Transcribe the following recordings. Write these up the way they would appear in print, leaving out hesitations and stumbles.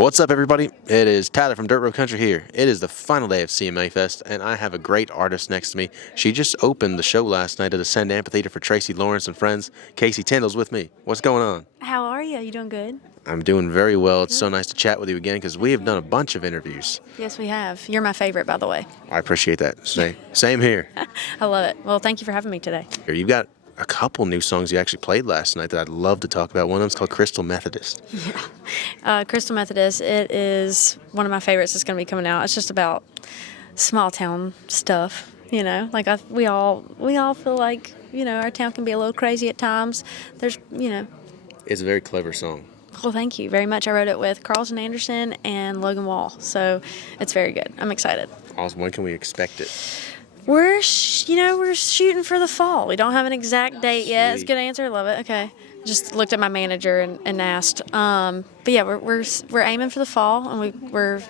What's up, everybody? It is Tyler from Dirt Road Country here. It is the final day of CMA Fest, and I have a great artist next to me. She just opened the show last night at Ascend Amphitheater for Tracy Lawrence and friends. Kasey Tyndall's with me. What's going on? How are you? You doing good? I'm doing very well. It's so nice to chat with you again because we have done a bunch of interviews. Yes, we have. You're my favorite, by the way. I appreciate that. Same here. I love it. Well, thank you for having me today. Here, you've got a couple new songs you actually played last night that I'd love to talk about. One of them's called Crystal Methodist. Yeah. Crystal Methodist, it is one of my favorites that's going to be coming out. It's just about small town stuff, you know. Like we all feel like, you know, our town can be a little crazy at times. There's, you know. It's a very clever song. Well, thank you very much. I wrote it with Carlton Anderson and Logan Wall, so it's very good. I'm excited. Awesome. When can we expect it? We're shooting for the fall. We don't have an exact date yet. It's a good answer. Love it. Okay. Just looked at my manager and asked. But yeah, we're aiming for the fall, and we're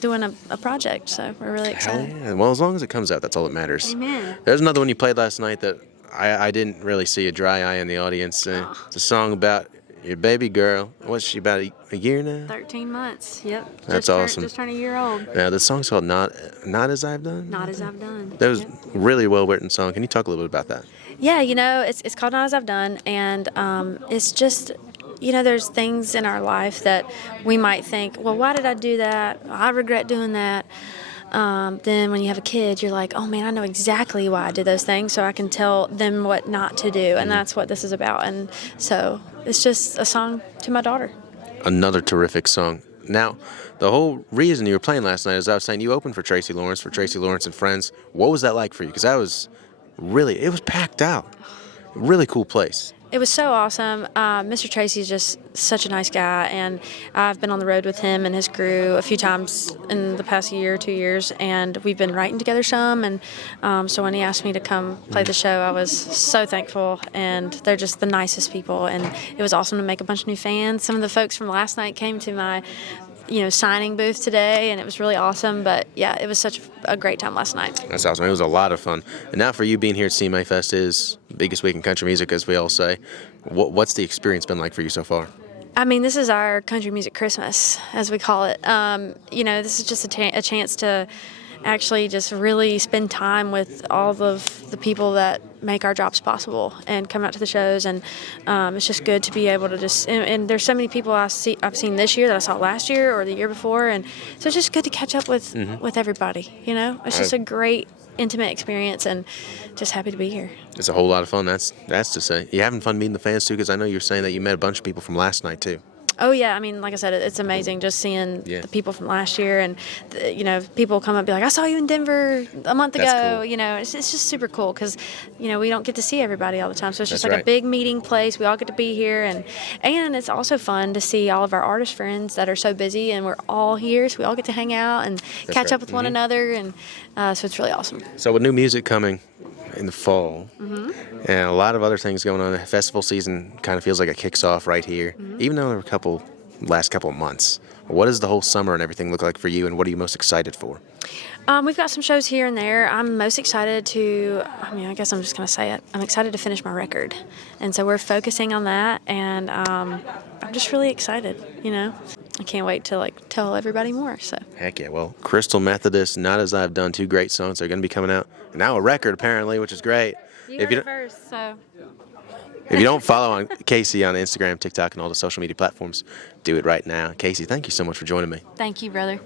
doing a project, so we're really excited. Hell yeah. Well, as long as it comes out, that's all that matters. Amen. There's another one you played last night that I didn't really see a dry eye in the audience. It's a song about your baby girl. What's she, about a year now? 13 months. Yep. That's awesome. Just turned a year old. Now, the song's called Not As I've Done? Not As I've Done. That was really well-written song. Can you talk a little bit about that? Yeah, you know, it's called Not As I've Done, and it's just, you know, there's things in our life that we might think, well, why did I do that? I regret doing that. Then when you have a kid, you're like, oh man, I know exactly why I did those things, so I can tell them what not to do, and that's what this is about. And so it's just a song to my daughter. Another terrific song. Now, the whole reason you were playing last night is I was saying you opened for Tracy Lawrence and friends. What was that like for you? Because it was packed out. Really cool place. It was so awesome. Mr. Tracy's just such a nice guy, and I've been on the road with him and his crew a few times in the past year, 2 years, and we've been writing together some, and so when he asked me to come play the show, I was so thankful, and they're just the nicest people, and it was awesome to make a bunch of new fans. Some of the folks from last night came to my signing booth today, and it was really awesome. But yeah, it was such a great time last night. That's awesome. It was a lot of fun. And now for you, being here at CMA Fest is the biggest week in country music, as we all say. What's the experience been like for you so far? I mean, this is our country music Christmas, as we call it. This is just a chance to actually just really spend time with all of the people that make our jobs possible and come out to the shows, and it's just good to be able to just and there's so many people I've seen this year that I saw last year or the year before, and so it's just good to catch up with everybody. It's just a great intimate experience, and just happy to be here. It's a whole lot of fun. That's to say. You having fun meeting the fans too? Because I know you're saying that you met a bunch of people from last night too. Oh, yeah. I mean, like I said, it's amazing just seeing the people from last year, and, people come up and be like, I saw you in Denver a month ago. Cool. It's just super cool because, we don't get to see everybody all the time. So it's just That's like right. a big meeting place. We all get to be here, and it's also fun to see all of our artist friends that are so busy, and we're all here. So we all get to hang out and catch up with one another, and so it's really awesome. So with new music coming in the fall, and a lot of other things going on, the festival season kind of feels like it kicks off right here, even though there were last couple of months. What does the whole summer and everything look like for you, and what are you most excited for? We've got some shows here and there. I'm most excited I guess I'm just going to say it. I'm excited to finish my record. And so we're focusing on that, and I'm just really excited, I can't wait to tell everybody more. So Heck yeah. Well, Crystal Methodist, Not As I've Done, 2 great songs. They're going to be coming out. And now a record, apparently, which is great. you heard it first, so... If you don't follow Kasey on Instagram, TikTok, and all the social media platforms, do it right now. Kasey, thank you so much for joining me. Thank you, brother.